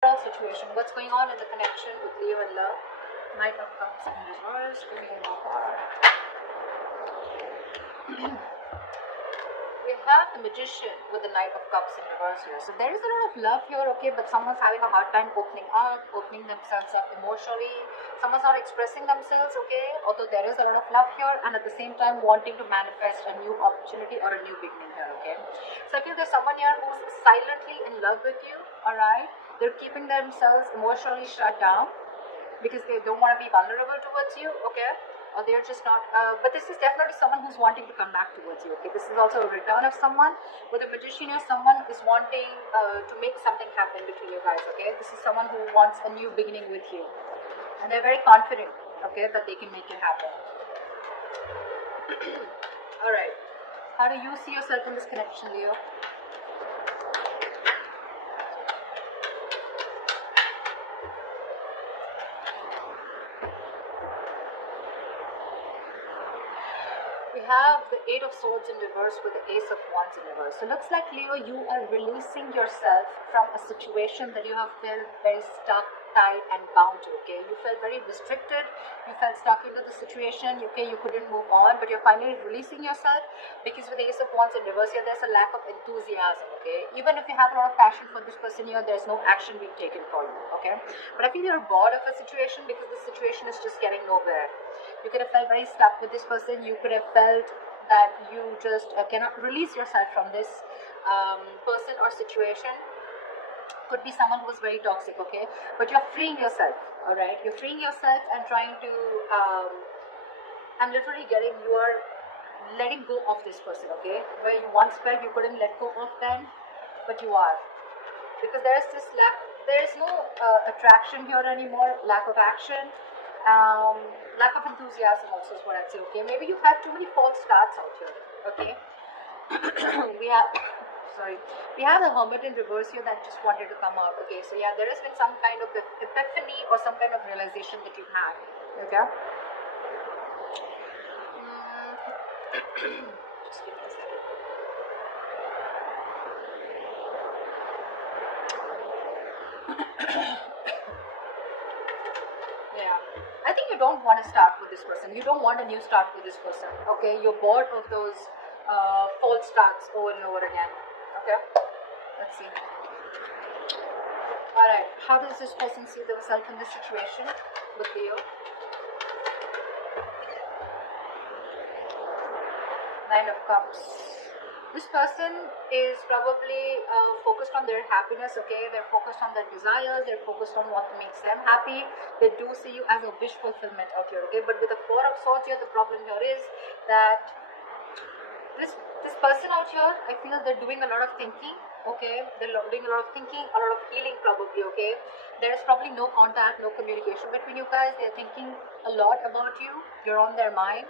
Situation. What's going on in the connection with Leo and love? Knight of Cups in reverse. Give me more card. We have the Magician with the Knight of Cups in reverse here. So there is a lot of love here, okay, but someone's having a hard time opening up, opening themselves up emotionally. Someone's not expressing themselves, okay, although there is a lot of love here, and at the same time wanting to manifest a new opportunity or a new beginning here, okay. So I feel there's someone here who's silently in love with you, alright. They're keeping themselves emotionally shut down because they don't want to be vulnerable towards you, okay? Or they're just not, but this is definitely someone who's wanting to come back towards you, okay? This is also a return of someone. With a Magician here, someone is wanting to make something happen between you guys, okay? This is someone who wants a new beginning with you. And they're very confident, okay, that they can make it happen. Alright. How do you see yourself in this connection, Leo? We have the Eight of Swords in reverse with the Ace of Wands in reverse. So looks like, Leo, you are releasing yourself from a situation that you have felt very stuck, tied and bound to, okay? You felt very restricted, you felt stuck into the situation, okay, you couldn't move on, but you're finally releasing yourself because with the Ace of Wands in reverse here, there's a lack of enthusiasm, okay? Even if you have a lot of passion for this person here, there's no action being taken for you, okay? But I feel you're bored of a situation because the situation is just getting nowhere. You could have felt very stuck with this person. You could have felt that you just cannot release yourself from this person or situation. Could be someone who's very toxic, okay? But you're freeing yourself, all right? You're freeing yourself and trying to, I'm literally getting, you are letting go of this person, okay? Where you once felt you couldn't let go of them, but you are. Because there is this there is no attraction here anymore, lack of action. Lack of enthusiasm also is what I'd say, okay? Maybe you had too many false starts out here, okay? we have the Hermit in reverse here that just wanted to come out, okay? So yeah, there has been some kind of epiphany or some kind of realization that you've had, okay? Just give me a second. Yeah, I think you don't want to start with this person. You don't want a new start with this person, okay? You're bored of those false starts over and over again, okay? Let's see. Alright, how does this person see themselves in this situation with Leo? Nine of Cups. This person is probably focused on their happiness, okay? They're focused on their desires, they're focused on what makes them happy. They do see you as a wish fulfillment out here, okay? But with the Four of Swords here, the problem here is that this person out here, I feel they're doing a lot of thinking, okay? They're doing a lot of thinking, a lot of healing probably, okay? There's probably no contact, no communication between you guys. They're thinking a lot about you. You're on their mind.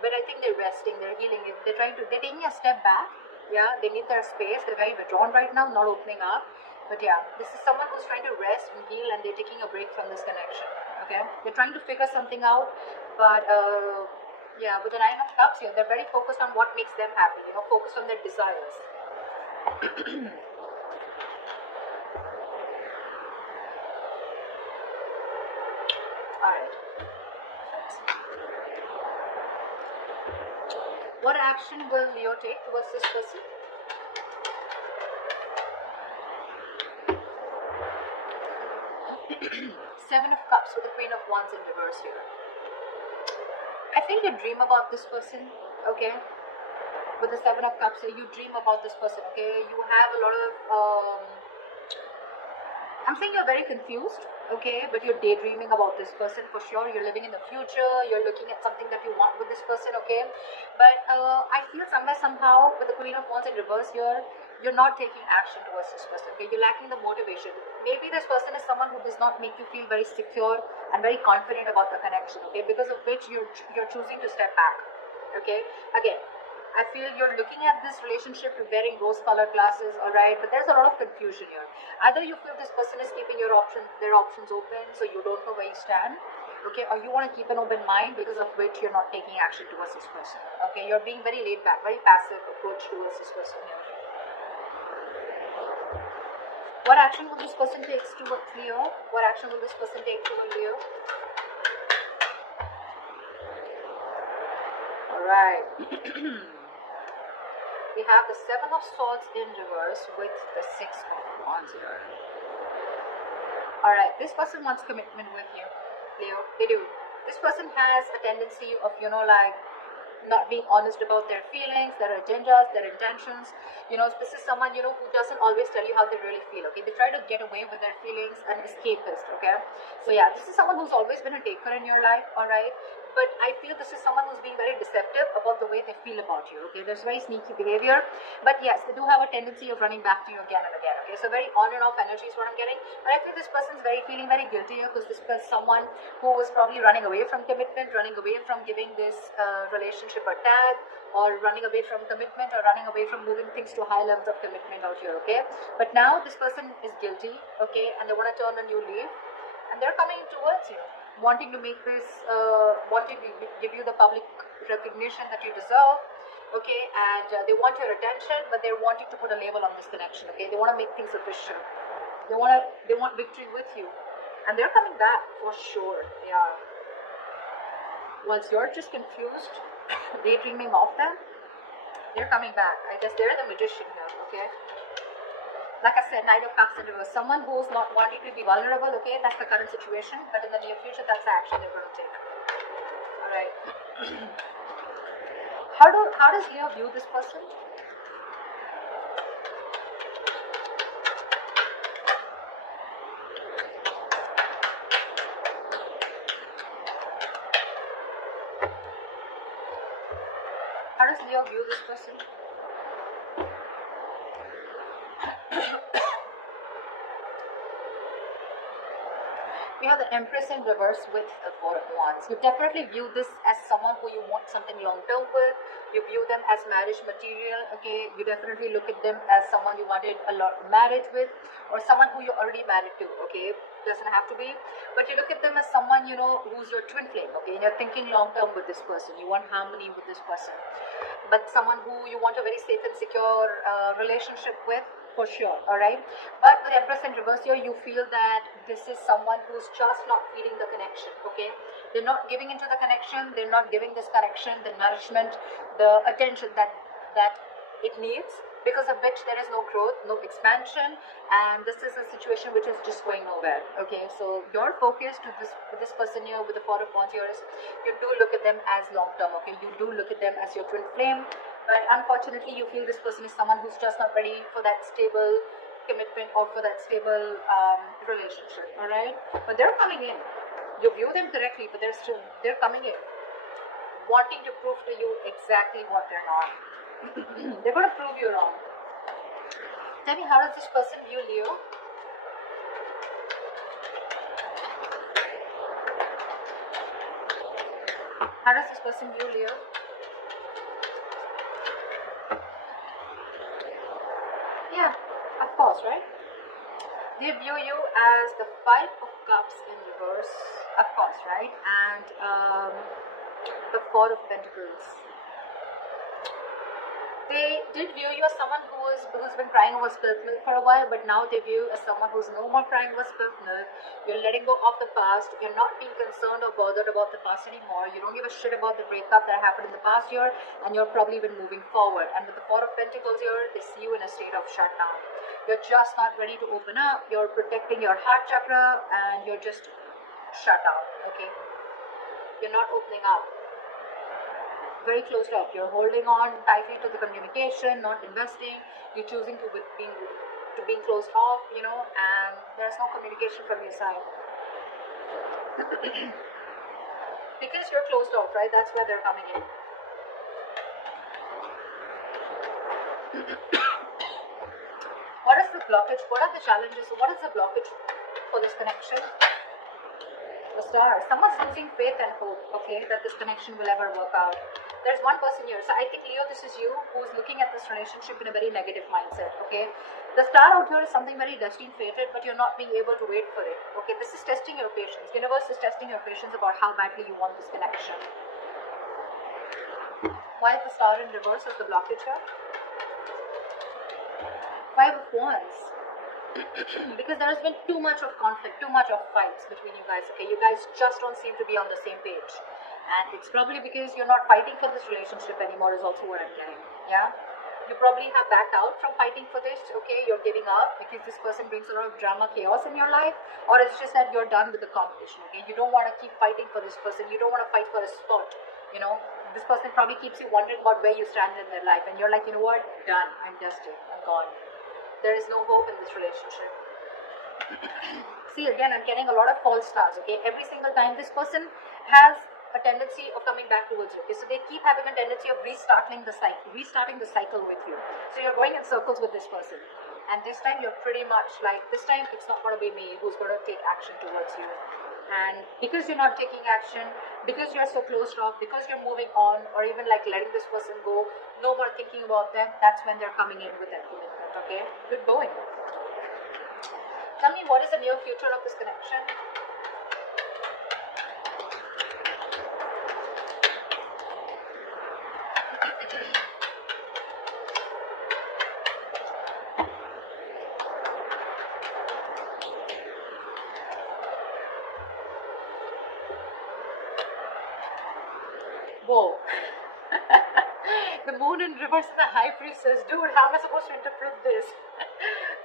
But I think they're resting, they're healing. They're taking a step back. Yeah, they need their space. They're very withdrawn right now, not opening up. But yeah, this is someone who's trying to rest and heal, and they're taking a break from this connection. Okay, they're trying to figure something out, but yeah, with the Nine of Cups here, they're very focused on what makes them happy. You know, focused on their desires. All right. What action will Leo take towards this person? Seven of Cups with the Queen of Wands in reverse here. I feel you dream about this person, okay? With the Seven of Cups here, you dream about this person, okay? You have a lot of, I'm saying you're very confused, okay? But you're daydreaming about this person for sure. You're living in the future. You're looking at something that you want with this person, okay? But I feel somewhere, somehow, with the Queen of Wands in reverse here, you're not taking action towards this person, okay? You're lacking the motivation. Maybe this person is someone who does not make you feel very secure and very confident about the connection, okay? Because of which you're choosing to step back, okay? Again, I feel you're looking at this relationship wearing rose-colored glasses, alright? But there's a lot of confusion here. Either you feel this person is keeping their options open, so you don't know where you stand, okay? Or you want to keep an open mind, because of which you're not taking action towards this person, okay? You're being very laid back, very passive approach towards this person here. What action will this person take towards Leo? What action will this person take towards Leo? Alright. We have the Seven of Swords in reverse with the Six of Wands here. Alright, this person wants commitment with you, Leo. They do. This person has a tendency of, like, not being honest about their feelings, their agendas, their intentions. This is someone, who doesn't always tell you how they really feel, okay? They try to get away with their feelings and escapist, okay? So yeah, this is someone who's always been a taker in your life, alright? But I feel this is someone who's being very deceptive about the way they feel about you, okay? There's very sneaky behavior, but yes, they do have a tendency of running back to you again and again, okay? So very on and off energy is what I'm getting, but I feel this person's feeling very guilty here, because this is someone who was probably running away from commitment, running away from giving this relationship a tag, or running away from commitment, or running away from moving things to high levels of commitment out here, okay? But now this person is guilty, okay, and they want to turn a new leaf, and they're coming towards you, wanting to make this, wanting to give you the public recognition that you deserve, okay, and they want your attention, but they're wanting to put a label on this connection, okay? They want to make things official. They want victory with you, and they're coming back for sure. Yeah. Once you're just confused, daydreaming of them, they're coming back. I guess they're the magician here, okay? Like I said, Knight of Cups in reverse. Someone who's not wanting to be vulnerable, okay? That's the current situation. But in the near future, that's the action they're going to take. Alright. How does Leo view this person? How does Leo view this person? We have the Empress in reverse with the Four of Wands. You definitely view this as someone who you want something long term with. You view them as marriage material, okay? You definitely look at them as someone you wanted a lot marriage with, or someone who you're already married to, okay? Doesn't have to be, but you look at them as someone, who's your twin flame, okay? And you're thinking long term with this person. You want harmony with this person, but someone who you want a very safe and secure relationship with, for sure, alright? But with Empress in reverse here, you feel that this is someone who's just not feeding the connection, okay? They're not giving into the connection, they're not giving this connection the nourishment, the attention that it needs, because of which there is no growth, no expansion, and this is a situation which is just going nowhere, okay? So your focus to this person here with the Four of Wands here is, you do look at them as long term, okay? You do look at them as your twin flame, but unfortunately you feel this person is someone who's just not ready for that stable commitment or for that stable relationship, alright? But they're coming in. You view them correctly, but they're coming in, wanting to prove to you exactly what they're not. They're going to prove you wrong. Tell me, how does this person view Leo? How does this person view Leo? Yeah, of course, right? They view you as the Five of Cups in reverse, of course, right? And the Four of Pentacles. They did view you as someone who's been crying over spilt milk for a while, but now they view you as someone who's no more crying over spilt milk. You're letting go of the past. You're not being concerned or bothered about the past anymore. You don't give a shit about the breakup that happened in the past year, and you're probably been moving forward. And with the Four of Pentacles here, they see you in a state of shutdown. You're just not ready to open up. You're protecting your heart chakra, and you're just shut down, okay? You're not opening up. Very closed off. You're holding on tightly to the communication, not investing. You're choosing to being closed off, and there's no communication from your side. Because you're closed off, right? That's where they're coming in. What is the blockage? What are the challenges? What is the blockage for this connection? The Star. Someone's losing faith and hope, okay, that this connection will ever work out. There's one person here. So I think, Leo, this is you who's looking at this relationship in a very negative mindset, okay? The Star out here is something very destined, fated, but you're not being able to wait for it, okay? This is testing your patience. Universe is testing your patience about how badly you want this connection. Why is the Star in reverse as the blockage here? Five of Wands. because there's been too much of conflict, too much of fights between you guys. Okay, you guys just don't seem to be on the same page, and it's probably because you're not fighting for this relationship anymore, is also what I'm getting. Yeah, you probably have backed out from fighting for this. Okay, you're giving up because this person brings a lot of drama, chaos in your life, or it's just that you're done with the competition. Okay, you don't want to keep fighting for this person, you don't want to fight for a spot. You know, this person probably keeps you wondering about where you stand in their life, and you're like, you know what, done, I'm dusted, I'm gone. There is no hope in this relationship. See, again, I'm getting a lot of false stars. Okay, every single time this person has a tendency of coming back towards you. Okay, so they keep having a tendency of restarting the cycle with you. So you're going in circles with this person, and this time you're pretty much like, this time it's not going to be me who's going to take action towards you. And because you're not taking action, because you're so closed off, because you're moving on, or even like letting this person go, no more thinking about them, that's when they're coming in with that commitment. Okay, good going. Tell me, what is the near future of this connection? Whoa. The moon in reverse and the high priestess. Dude, how am I supposed to interpret this?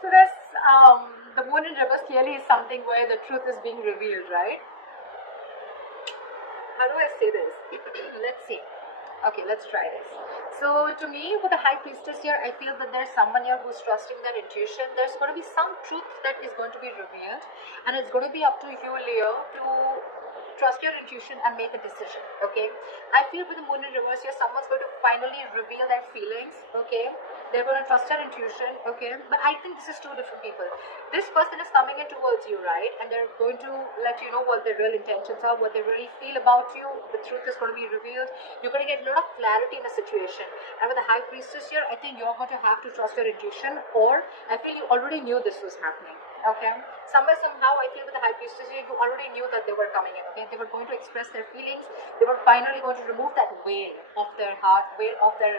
So there's the moon in reverse clearly is something where the truth is being revealed, right? How do I say this? Let's see. Okay, let's try this. So to me, with the high priestess here, I feel that there's someone here who's trusting their intuition. There's going to be some truth that is going to be revealed, and it's going to be up to you, Leo, to trust your intuition and make a decision. Okay, I feel with the moon in reverse here, someone's going to finally reveal their feelings. Okay, they're going to trust their intuition. Okay, but I think this is two different people. This person is coming in towards you, right, and they're going to let you know what their real intentions are, what they really feel about you. The truth is going to be revealed. You're going to get a lot of clarity in a situation, and with the high priestess here, I think you're going to have to trust your intuition, or I feel you already knew this was happening. Okay, somehow I feel with the high priestess here, you already knew that they were coming in. Okay, they were going to express their feelings. They were finally going to remove that veil of their heart, veil of their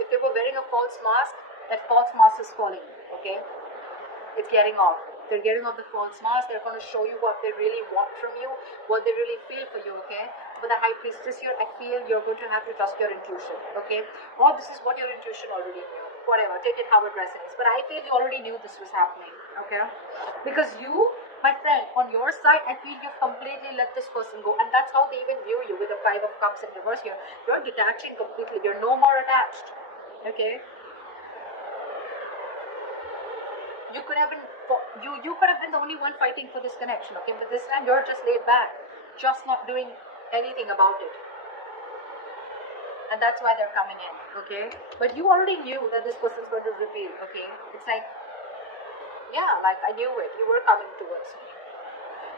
if they were wearing a false mask, that false mask is falling. Okay, it's getting off. They're getting off the false mask. They're going to show you what they really want from you, what they really feel for you. Okay, with the high priestess here, I feel you're going to have to trust your intuition. Okay, or this is what your intuition already knew. Whatever, take it how it resonates. But I feel you already knew this was happening. Okay, because you, my friend, on your side, I feel you've completely let this person go, and that's how they even view you with the Five of Cups in reverse here. You're detaching completely. You're no more attached. Okay. You could have been you could have been the only one fighting for this connection. Okay, but this time you're just laid back, just not doing anything about it. And that's why they're coming in, okay? But you already knew that this person's going to reveal, okay? It's like, yeah, like I knew it. You were coming towards me.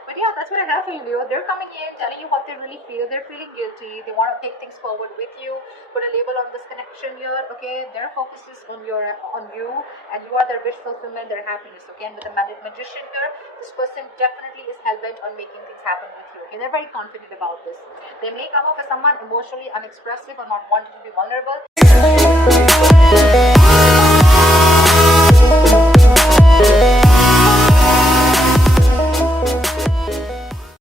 But yeah, that's what I have for you, Leo. They're coming in, telling you what they really feel. They're feeling guilty. They want to take things forward with you. Put a label on this connection here, okay? Their focus is on you, and you are their wish fulfillment, their happiness, okay? And with the magician here, this person definitely is hell-bent on making things happen with you, okay? They're very confident about this. They may come off as someone emotionally unexpressive or not wanting to be vulnerable.